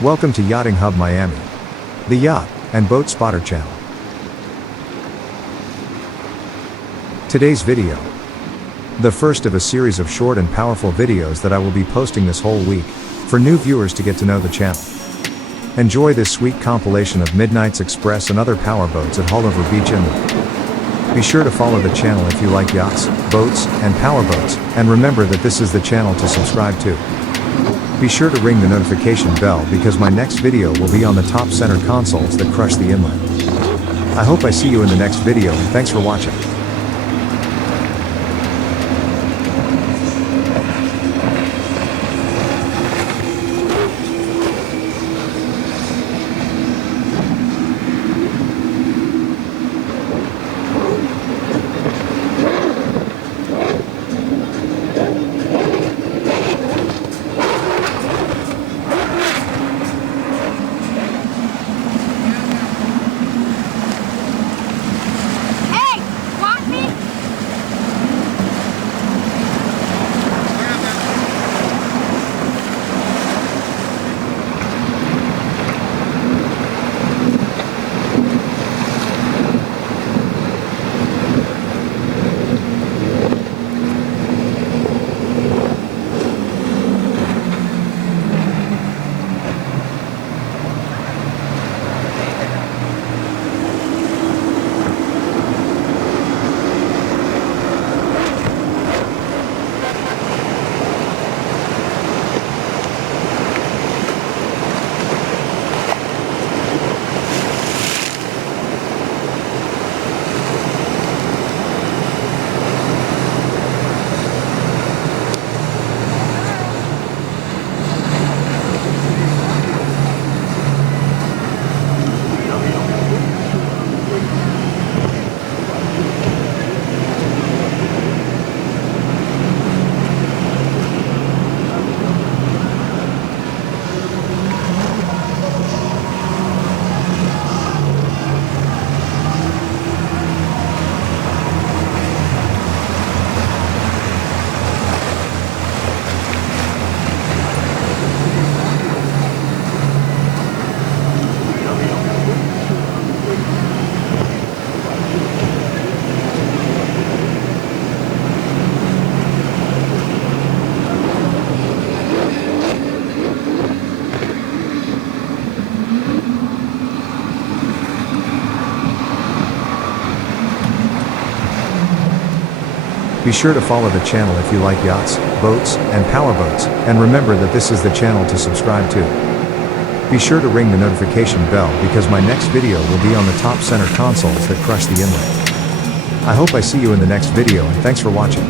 Welcome to Yachting Hub Miami, the yacht and boat spotter channel. Today's video, the first of a series of short and powerful videos that I will be posting this whole week, for new viewers to get to know the channel. Enjoy this sweet compilation of Midnight's Express and other powerboats at Haulover Beach Inlet. Be sure to follow the channel if you like yachts, boats, and powerboats, and remember that this is the channel to subscribe to. Be sure to ring the notification bell because my next video will be on the top center consoles that crush the inlet. I hope I see you in the next video, and thanks for watching. Be sure to follow the channel if you like yachts, boats, and powerboats, and remember that this is the channel to subscribe to. Be sure to ring the notification bell because my next video will be on the top center consoles that crush the inlet. I hope I see you in the next video, and thanks for watching.